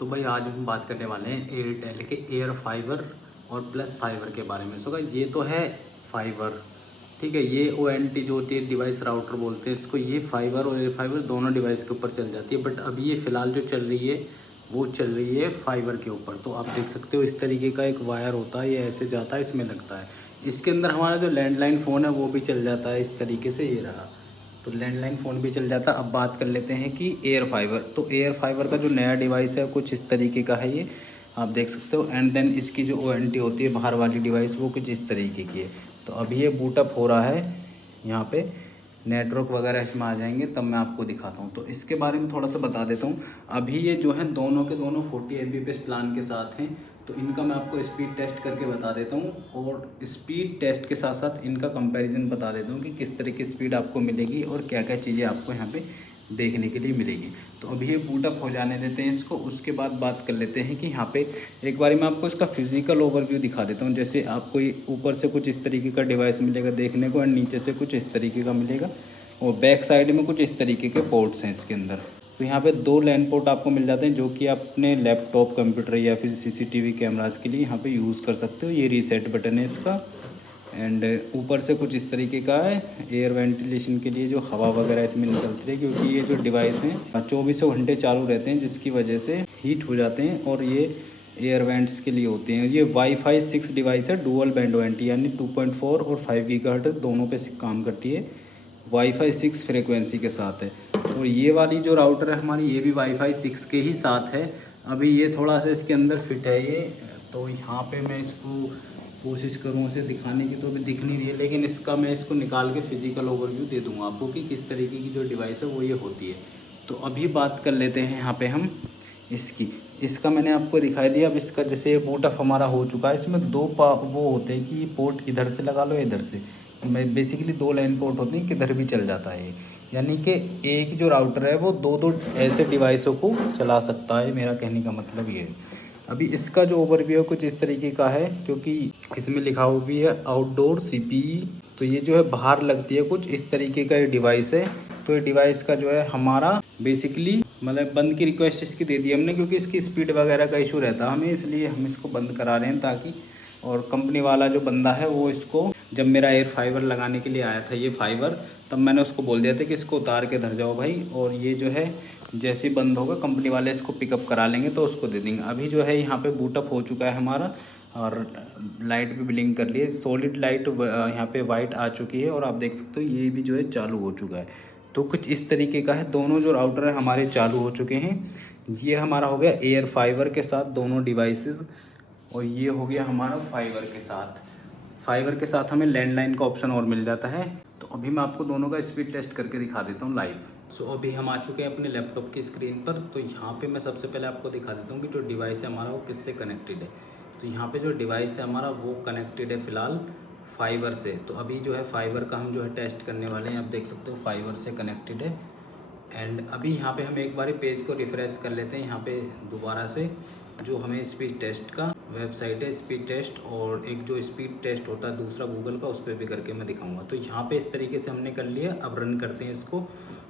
तो भाई आज हम बात करने वाले हैं एयरटेल के एयर फाइबर और प्लस फाइबर के बारे में। सो गाइस ये तो है फाइबर, ठीक है। ये ONT जो होती है डिवाइस राउटर बोलते हैं इसको, ये फाइबर और एयर फाइबर दोनों डिवाइस के ऊपर चल जाती है। बट अभी ये फ़िलहाल जो चल रही है वो चल रही है फाइबर के ऊपर। तो आप देख सकते हो इस तरीके का एक वायर होता है, ये ऐसे जाता है, इसमें लगता है। इसके अंदर हमारा जो लैंडलाइन फ़ोन है वो भी चल जाता है इस तरीके से, ये रहा। तो लैंडलाइन फ़ोन भी चल जाता है। अब बात कर लेते हैं कि एयर फाइबर। तो एयर फाइबर का जो नया डिवाइस है कुछ इस तरीके का है, ये आप देख सकते हो। एंड देन इसकी जो ONT होती है बाहर वाली डिवाइस वो कुछ इस तरीके की है। तो अभी ये बूटअप हो रहा है, यहाँ पे नेटवर्क वगैरह इसमें आ जाएंगे तब मैं आपको दिखाता हूँ। तो इसके बारे में थोड़ा सा बता देता हूँ। अभी ये जो है दोनों के दोनों 40 Mbps प्लान के साथ हैं। तो इनका मैं आपको स्पीड टेस्ट करके बता देता हूँ और स्पीड टेस्ट के साथ साथ इनका कंपैरिजन बता देता हूँ कि किस तरह की स्पीड आपको मिलेगी और क्या क्या चीज़ें आपको यहाँ पे देखने के लिए मिलेगी। तो अभी ये बूटअप हो जाने देते हैं इसको, उसके बाद बात कर लेते हैं कि यहाँ पे एक बारी मैं आपको इसका फिजिकल ओवरव्यू दिखा देता हूँ। जैसे आपको ऊपर से कुछ इस तरीके का डिवाइस मिलेगा देखने को, एंड नीचे से कुछ इस तरीके का मिलेगा, और बैक साइड में कुछ इस तरीके के पोर्ट्स हैं इसके अंदर। तो यहाँ पे 2 लैन पोर्ट आपको मिल जाते हैं जो कि आप अपने लैपटॉप, कंप्यूटर या फिर CCTV कैमरास के लिए यहाँ पे यूज़ कर सकते हो। ये रीसेट बटन है इसका। एंड ऊपर से कुछ इस तरीके का है एयर वेंटिलेशन के लिए, जो हवा वगैरह इसमें निकलती है, क्योंकि ये जो डिवाइस हैं 24 घंटे चालू रहते हैं जिसकी वजह से हीट हो जाते हैं, और ये एयर वेंट्स के लिए होते हैं। ये वाईफाई 6 डिवाइस है, डुअल बैंड ONT, यानी 2.4 और 5 गीगाहर्ट्ज़ दोनों पे काम करती है। वाईफाई 6 फ्रिक्वेंसी के साथ है। और ये वाली जो राउटर है हमारी, ये भी वाईफाई 6 के ही साथ है। अभी ये थोड़ा सा इसके अंदर फिट है ये, तो यहाँ पे मैं इसको कोशिश करूँ इसे दिखाने की, तो अभी दिख नहीं रही है, लेकिन इसका मैं इसको निकाल के फिजिकल ओवरव्यू दे दूँगा आपको कि किस तरीके की जो डिवाइस है वो ये होती है। तो अभी बात कर लेते हैं यहाँ पे हम इसका मैंने आपको दिखाई दिया। अब इसका जैसे बूटअप हमारा हो चुका है, इसमें वो होते हैं कि पोर्ट इधर से लगा लो, इधर से। मैं बेसिकली 2 लाइन पोर्ट होती हैं, किधर भी चल जाता है। यानी कि एक जो राउटर है वो 2-2 ऐसे डिवाइसों को चला सकता है, मेरा कहने का मतलब ये है। अभी इसका जो ओवरव्यू कुछ इस तरीके का है, क्योंकि इसमें लिखा हुआ भी है आउटडोर CPE। तो ये जो है बाहर लगती है, कुछ इस तरीके का ये डिवाइस है। तो ये डिवाइस का जो है हमारा बेसिकली मतलब बंद की रिक्वेस्ट इसकी दे दी हमने, क्योंकि इसकी स्पीड वगैरह का इशू रहता है हमें, इसलिए हम इसको बंद करा रहे हैं। ताकि और कंपनी वाला जो बंदा है वो इसको, जब मेरा एयर फाइबर लगाने के लिए आया था ये फाइबर, तब मैंने उसको बोल दिया था कि इसको उतार के धर जाओ भाई, और ये जो है जैसे ही बंद होगा कंपनी वाले इसको पिकअप करा लेंगे तो उसको दे देंगे। अभी जो है यहाँ पे बूटअप हो चुका है हमारा, और लाइट भी ब्लिंक कर ली है, सॉलिड लाइट यहाँ पे वाइट आ चुकी है, और आप देख सकते हो ये भी जो है चालू हो चुका है। तो कुछ इस तरीके का है, दोनों जो राउटर है हमारे चालू हो चुके हैं। ये हमारा हो गया एयर फाइबर के साथ दोनों डिवाइसेस, और ये हो गया हमारा फाइबर के साथ। फाइबर के साथ हमें लैंडलाइन का ऑप्शन और मिल जाता है। तो अभी मैं आपको दोनों का स्पीड टेस्ट करके दिखा देता हूँ लाइव। सो अभी हम आ चुके हैं अपने लैपटॉप की स्क्रीन पर। तो यहाँ पे मैं सबसे पहले आपको दिखा देता हूँ कि जो डिवाइस है हमारा वो किससे कनेक्टेड है। तो यहाँ पे जो डिवाइस है हमारा वो कनेक्टेड है फ़िलहाल फाइबर से। तो अभी जो है फाइबर का हम जो है टेस्ट करने वाले हैं। आप देख सकते हो फाइबर से कनेक्टेड है। एंड अभी यहाँ पे हम एक बार पेज को रिफ़्रेश कर लेते हैं यहाँ पे दोबारा से, जो हमें स्पीड टेस्ट का वेबसाइट है स्पीड टेस्ट, और एक जो स्पीड टेस्ट होता है दूसरा गूगल का, उस पर भी करके मैं दिखाऊंगा। तो यहाँ पे इस तरीके से हमने कर लिया। अब रन करते हैं इसको।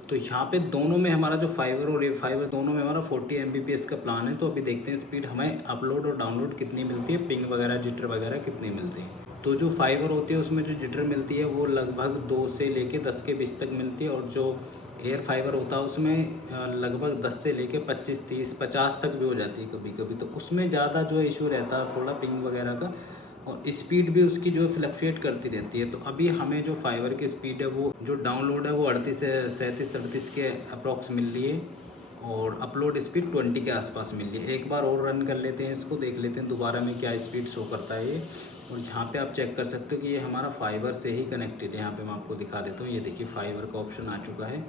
तो यहाँ पे दोनों में हमारा जो फाइबर और एयर फाइबर दोनों में हमारा 40 Mbps का प्लान है। तो अभी देखते हैं स्पीड हमें अपलोड और डाउनलोड कितनी मिलती है, पिंग वगैरह जिटर वगैरह कितनी मिलती है। तो जो फाइबर होती है उसमें जो जिटर मिलती है वो लगभग 2 से लेके 10 के बीच तक मिलती है, और जो एयर फाइबर होता है उसमें लगभग 10 से लेके 25, 30, 50 तक भी हो जाती है कभी कभी। तो उसमें ज़्यादा जो इशू रहता है थोड़ा पिंग वगैरह का, और स्पीड भी उसकी जो फ्लक्चुएट करती रहती है। तो अभी हमें जो फाइबर की स्पीड है वो जो डाउनलोड है वो 38 से 37 के अप्रॉक्स मिल रही है, और अपलोड स्पीड 20 के आसपास मिल रही है। एक बार और रन कर लेते हैं इसको, देख लेते हैं दोबारा में क्या स्पीड शो करता है ये। और यहाँ पे आप चेक कर सकते हो कि ये हमारा फाइबर से ही कनेक्टेड है। यहाँ पे मैं आपको दिखा देता हूँ, ये देखिए फाइबर का ऑप्शन आ चुका है।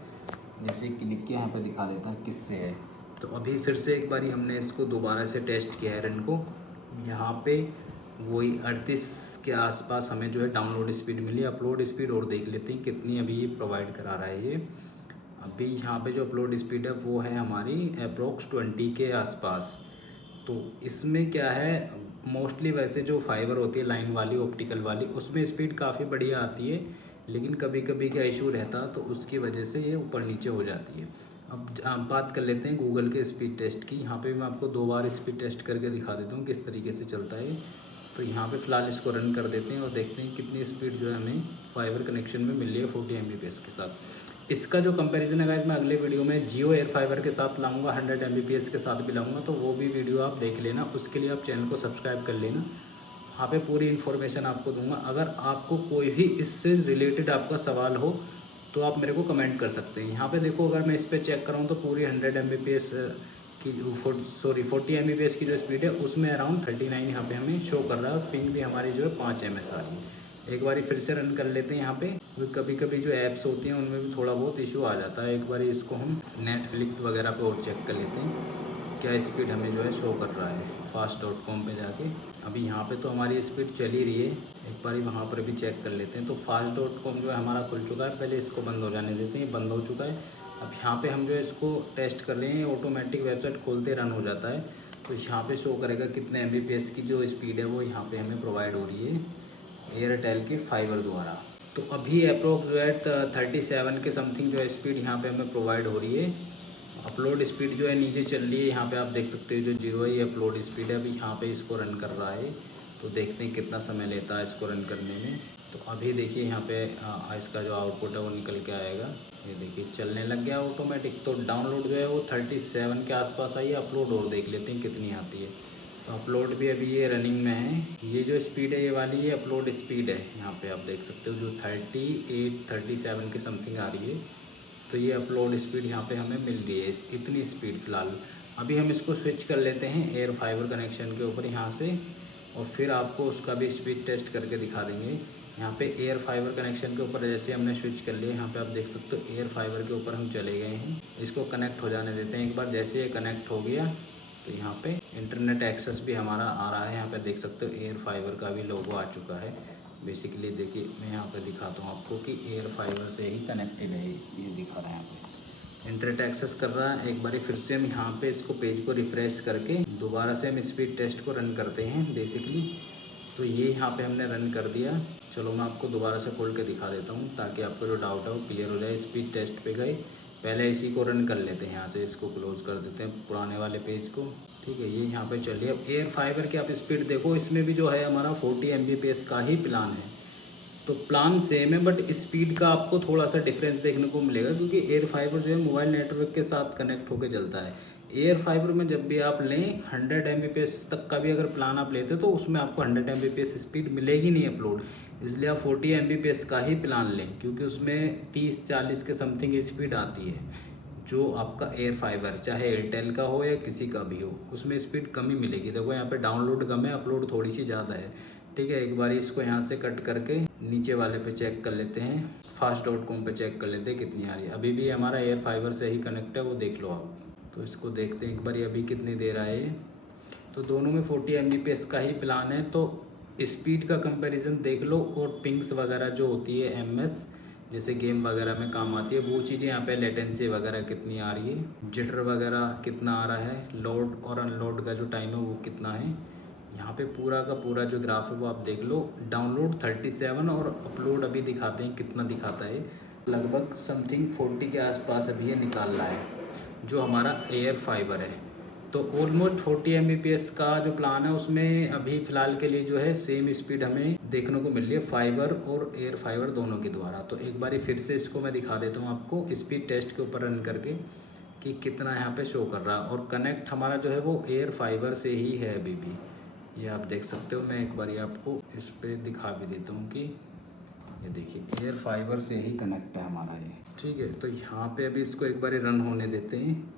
जैसे क्लिक किया यहाँ पे दिखा देता है किससे है। तो अभी फिर से एक बारी हमने इसको दोबारा से टेस्ट किया है रन को। यहाँ पे वही 38 के आसपास हमें जो है डाउनलोड स्पीड मिली। अपलोड स्पीड और देख लेते हैं कितनी अभी ये प्रोवाइड करा रहा है ये। अभी यहाँ पे जो अपलोड स्पीड है वो है हमारी अप्रोक्स 20 के आसपास। तो इसमें क्या है, मोस्टली वैसे जो फाइबर होती है लाइन वाली ऑप्टिकल वाली उसमें स्पीड काफ़ी बढ़िया आती है, लेकिन कभी कभी क्या इशू रहता है तो उसकी वजह से ये ऊपर नीचे हो जाती है। अब बात कर लेते हैं गूगल के स्पीड टेस्ट की। यहाँ पे मैं आपको 2 बार स्पीड टेस्ट करके दिखा देता हूँ किस तरीके से चलता है। तो यहाँ पे फ़िलहाल इसको रन कर देते हैं और देखते हैं कितनी स्पीड जो है हमें फाइबर कनेक्शन में मिल रही है 40 Mbps के साथ। इसका जो कंपैरिजन है गाइस मैं अगले वीडियो में जियो एयर फाइबर के साथ लाऊंगा, 100 Mbps के साथ भी लाऊंगा, तो वो भी वीडियो आप देख लेना। उसके लिए आप चैनल को सब्सक्राइब कर लेना, वहाँ पे पूरी इन्फॉर्मेशन आपको दूंगा। अगर आपको कोई भी इससे रिलेटेड आपका सवाल हो तो आप मेरे को कमेंट कर सकते हैं। यहाँ पे देखो, अगर मैं इस पर चेक कराऊँ तो पूरी 100 Mbps की 40 Mbps की जो स्पीड है उसमें अराउंड 39 यहाँ पे हमें शो कर रहा है, और पिंग भी हमारी जो है 5 ms आ रही है। एक बारी फिर से रन कर लेते हैं यहाँ पे, क्योंकि कभी कभी जो ऐप्स होती हैं उनमें भी थोड़ा बहुत इशू आ जाता है। एक बारी इसको हम नेटफ्लिक्स वगैरह पे और चेक कर लेते हैं क्या स्पीड हमें जो है शो कर रहा है fast.com पे जाके। अभी यहाँ पे तो हमारी स्पीड चल ही रही है, एक बार वहाँ पर भी चेक कर लेते हैं। तो fast.com जो है हमारा खुल चुका है, पहले इसको बंद हो जाने देते हैं, बंद हो चुका है। अब यहाँ पे हम जो है इसको टेस्ट कर रहे हैं, ऑटोमेटिक वेबसाइट खोलते रन हो जाता है। तो यहाँ पे शो करेगा कितने Mbps की जो स्पीड है वो यहाँ पे हमें प्रोवाइड हो रही है एयरटेल के फाइबर द्वारा। तो अभी अप्रोक्स जो है 37 के समथिंग जो है स्पीड यहाँ पे हमें प्रोवाइड हो रही है। अपलोड स्पीड जो है नीचे चल रही है, यहाँ पे आप देख सकते हो जो 0 है ये अपलोड स्पीड है। अभी यहाँ पे इसको रन कर रहा है, तो देखते हैं कितना समय लेता है इसको रन करने में। तो अभी देखिए यहाँ पे इसका जो आउटपुट है वो निकल के आएगा, ये देखिए चलने लग गया ऑटोमेटिक। तो डाउनलोड जो है वो 37 के आसपास आई है, अपलोड और देख लेते हैं कितनी आती है। तो अपलोड भी अभी ये रनिंग में है। ये जो स्पीड है ये वाली ये अपलोड स्पीड है, यहाँ पे आप देख सकते हो जो 37 के समथिंग आ रही है। तो ये अपलोड स्पीड यहाँ पे हमें मिल रही है, इतनी स्पीड फ़िलहाल। अभी हम इसको स्विच कर लेते हैं एयर फाइबर कनेक्शन के ऊपर यहाँ से, और फिर आपको उसका भी स्पीड टेस्ट करके दिखा देंगे। यहाँ पे एयर फाइबर कनेक्शन के ऊपर जैसे हमने स्विच कर लिया, यहाँ पे आप देख सकते हो एयर फाइबर के ऊपर हम चले गए हैं। इसको कनेक्ट हो जाने देते हैं एक बार। जैसे ये कनेक्ट हो गया तो यहाँ पे इंटरनेट एक्सेस भी हमारा आ रहा है। यहाँ पे देख सकते हो एयर फाइबर का भी लोगो आ चुका है। बेसिकली देखिए मैं यहाँ पे दिखाता हूँ आपको कि एयर फाइबर से ही कनेक्टेड है, ये दिखा रहा है यहाँ पे इंटरनेट एक्सेस कर रहा है। एक बार फिर से हम यहाँ पे इसको पेज को रिफ़्रेश करके दोबारा से हम स्पीड टेस्ट को रन करते हैं बेसिकली। तो ये यहाँ पे हमने रन कर दिया। चलो मैं आपको दोबारा से खोल के दिखा देता हूँ ताकि आपको जो डाउट है वो क्लियर हो जाए। स्पीड टेस्ट पे गए, पहले इसी को रन कर लेते हैं, यहाँ से इसको क्लोज़ कर देते हैं पुराने वाले पेज को। ठीक है, ये यहाँ पे चलिए। अब एयर फाइबर की आप स्पीड देखो, इसमें भी जो है हमारा 40 Mbps का ही प्लान है। तो प्लान सेम है बट स्पीड का आपको थोड़ा सा डिफरेंस देखने को मिलेगा, क्योंकि एयर फाइबर जो है मोबाइल नेटवर्क के साथ कनेक्ट होकर चलता है। एयर फाइबर में जब भी आप लें 100 Mbps तक का भी अगर प्लान आप लेते हो तो उसमें आपको 100 Mbps स्पीड मिलेगी नहीं अपलोड। इसलिए आप 40 Mbps का ही प्लान लें, क्योंकि उसमें 30-40 के समथिंग स्पीड आती है। जो आपका एयर फाइबर चाहे एयरटेल का हो या किसी का भी हो, उसमें स्पीड कम ही मिलेगी। देखो यहाँ पे डाउनलोड कम है, अपलोड थोड़ी सी ज़्यादा है। ठीक है, एक बार इसको यहाँ से कट करके नीचे वाले पे चेक कर लेते हैं, fast.com पे चेक कर लेते हैं कितनी आ रही है। अभी भी हमारा एयर फाइबर से ही कनेक्ट है, वो देख लो आप। तो इसको देखते हैं एक बार अभी कितनी देर आए। तो दोनों में 40 Mbps का ही प्लान है, तो स्पीड का कंपैरिजन देख लो। और पिंग्स वगैरह जो होती है MS जैसे गेम वगैरह में काम आती है वो चीज़ें यहाँ पे लेटेंसी वगैरह कितनी आ रही है, जिटर वगैरह कितना आ रहा है, लोड और अनलोड का जो टाइम है वो कितना है। यहाँ पे पूरा का पूरा जो ग्राफ है वो आप देख लो। डाउनलोड 37 और अपलोड अभी दिखाते हैं कितना दिखाता है, लगभग समथिंग 40 के आसपास अभी ये निकाल रहा है जो हमारा एयर फाइबर है। तो ऑलमोस्ट 40 Mbps का जो प्लान है उसमें अभी फ़िलहाल के लिए जो है सेम स्पीड हमें देखने को मिल रही है फाइबर और एयर फाइबर दोनों के द्वारा। तो एक बार फिर से इसको मैं दिखा देता हूँ आपको स्पीड टेस्ट के ऊपर रन करके कि कितना यहाँ पे शो कर रहा है। और कनेक्ट हमारा जो है वो एयर फाइबर से ही है अभी भी, ये आप देख सकते हो। मैं एक बार आपको इस पर दिखा भी देता हूँ कि ये देखिए एयर फाइबर से ही कनेक्ट है हमारा ये। ठीक है, तो यहाँ पे अभी इसको एक बार रन होने देते हैं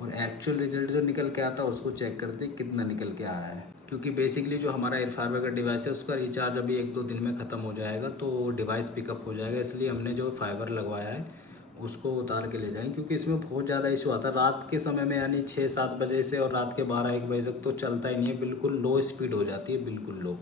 और एक्चुअल रिजल्ट जो निकल के आता है उसको चेक करते हैं कितना निकल के आ रहा है। क्योंकि बेसिकली जो हमारा एयर फाइबर का डिवाइस है उसका रिचार्ज अभी 1-2 दिन में ख़त्म हो जाएगा, तो डिवाइस पिकअप हो जाएगा। इसलिए हमने जो फाइबर लगवाया है उसको उतार के ले जाएं, क्योंकि इसमें बहुत ज़्यादा इशू आता है रात के समय में, यानी 6-7 बजे से और रात के 12-1 बजे तक तो चलता ही नहीं है, बिल्कुल लो स्पीड हो जाती है, बिल्कुल लो।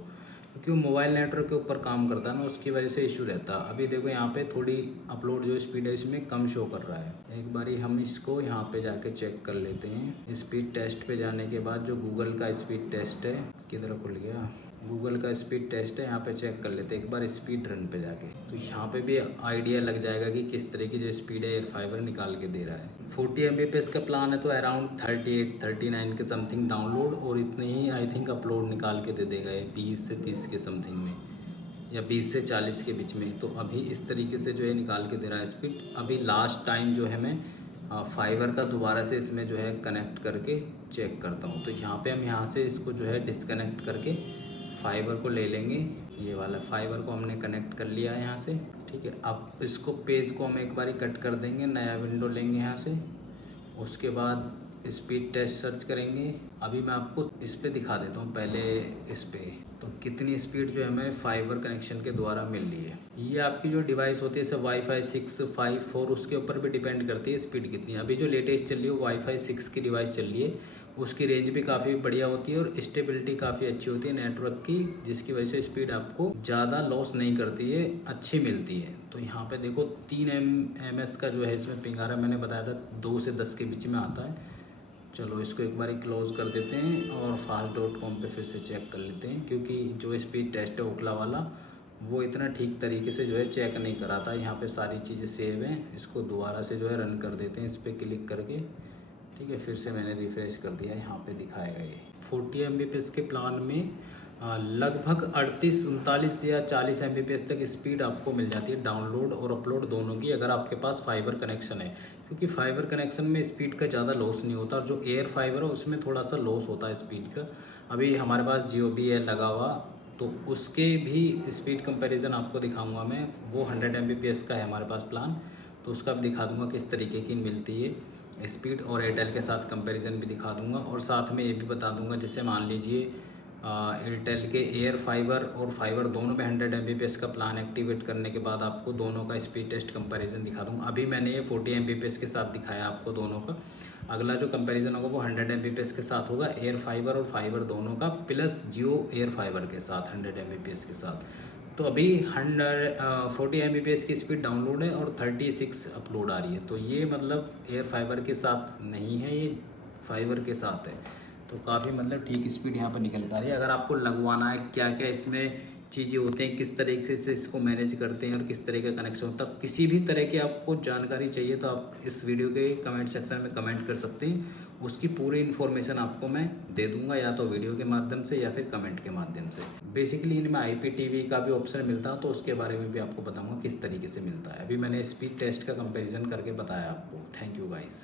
क्योंकि वो मोबाइल नेटवर्क के ऊपर काम करता है ना, उसकी वजह से इशू रहता है। अभी देखो यहाँ पे थोड़ी अपलोड जो स्पीड है इसमें कम शो कर रहा है। एक बारी हम इसको यहाँ पे जाके चेक कर लेते हैं। स्पीड टेस्ट पे जाने के बाद जो गूगल का स्पीड टेस्ट है, किधर खुल गया, गूगल का स्पीड टेस्ट है, यहाँ पे चेक कर लेते हैं एक बार स्पीड रन पे जाके। तो यहाँ पे भी आइडिया लग जाएगा कि किस तरह की जो स्पीड है एयर फाइबर निकाल के दे रहा है। 40 Mbps का प्लान है तो अराउंड 38-39 के समथिंग डाउनलोड और इतने ही आई थिंक अपलोड निकाल के दे देगा ये 20 से 30 के समथिंग में, या 20 से 40 के बीच में। तो अभी इस तरीके से जो है निकाल के दे रहा है स्पीड। अभी लास्ट टाइम जो है मैं फाइबर का दोबारा से इसमें जो है कनेक्ट करके चेक करता हूँ। तो यहाँ पे हम यहाँ से इसको जो है डिस्कनेक्ट करके फाइबर को ले लेंगे। ये वाला फाइबर को हमने कनेक्ट कर लिया है यहाँ से, ठीक है। अब इसको पेज को हम एक बारी कट कर देंगे, नया विंडो लेंगे यहाँ से। उसके बाद स्पीड टेस्ट सर्च करेंगे। अभी मैं आपको इस पे दिखा देता हूँ पहले इस पे, तो कितनी स्पीड जो है हमें फाइबर कनेक्शन के द्वारा मिल रही है। ये आपकी जो डिवाइस होती है जैसे वाईफाई 6, 5, 4 उसके ऊपर भी डिपेंड करती है स्पीड कितनी है। अभी जो लेटेस्ट चल रही है वो वाईफाई 6 की डिवाइस चल रही है, उसकी रेंज भी काफ़ी बढ़िया होती है और स्टेबिलिटी काफ़ी अच्छी होती है नेटवर्क की, जिसकी वजह से स्पीड आपको ज़्यादा लॉस नहीं करती है, अच्छी मिलती है। तो यहाँ पे देखो 3 ms का जो है इसमें पिंग आ रहा है, मैंने बताया था 2 से 10 के बीच में आता है। चलो इसको एक बार क्लोज़ कर देते हैं और fast.com पे फिर से चेक कर लेते हैं, क्योंकि जो स्पीड टेस्ट है ओखला वाला वो इतना ठीक तरीके से जो है चेक नहीं कराता। यहाँ पे सारी चीज़ें सेव हैं, इसको दोबारा से जो है रन कर देते हैं इस पर क्लिक करके, ठीक है। फिर से मैंने रिफ्रेश कर दिया, यहाँ पे दिखाएगा ये 40 Mbps के प्लान में लगभग 38-39 या 40 Mbps तक स्पीड आपको मिल जाती है डाउनलोड और अपलोड दोनों की, अगर आपके पास फाइबर कनेक्शन है। क्योंकि फाइबर कनेक्शन में स्पीड का ज़्यादा लॉस नहीं होता, और जो एयर फाइबर है उसमें थोड़ा सा लॉस होता है स्पीड का। अभी हमारे पास जियो भी है लगा हुआ, तो उसके भी स्पीड कंपैरिजन आपको दिखाऊंगा मैं। वो 100 Mbps का है हमारे पास प्लान, तो उसका भी दिखा दूंगा किस तरीके की मिलती है स्पीड, और एयरटेल के साथ कंपैरिजन भी दिखा दूंगा। और साथ में ये भी बता दूंगा, जैसे मान लीजिए एयरटेल के एयर फाइबर और फाइबर दोनों में 100 Mbps का प्लान एक्टिवेट करने के बाद आपको दोनों का स्पीड टेस्ट कंपैरिजन दिखा दूंगा। अभी मैंने ये 40 Mbps के साथ दिखाया आपको दोनों का, अगला जो कंपैरिजन होगा वो 100 Mbps के साथ होगा, एयर फाइबर और फाइबर दोनों का, प्लस जियो एयर फाइबर के साथ 100 Mbps के साथ। तो अभी 40 Mbps की स्पीड डाउनलोड है और 36 अपलोड आ रही है। तो ये मतलब एयर फाइबर के साथ नहीं है, ये फाइबर के साथ है। तो काफ़ी मतलब ठीक स्पीड यहाँ पर निकल पा रही है। अगर आपको लगवाना है क्या क्या इसमें चीज़ें होते हैं, किस तरीके से इसको मैनेज करते हैं और किस तरह का कनेक्शन होता है, किसी भी तरह की आपको जानकारी चाहिए तो आप इस वीडियो के कमेंट सेक्शन में कमेंट कर सकते हैं। उसकी पूरी इन्फॉर्मेशन आपको मैं दे दूंगा, या तो वीडियो के माध्यम से या फिर कमेंट के माध्यम से। बेसिकली इनमें IPTV का भी ऑप्शन मिलता है, तो उसके बारे में भी आपको बताऊँगा किस तरीके से मिलता है। अभी मैंने स्पीड टेस्ट का कंपेरिजन करके बताया आपको। Thank you guys.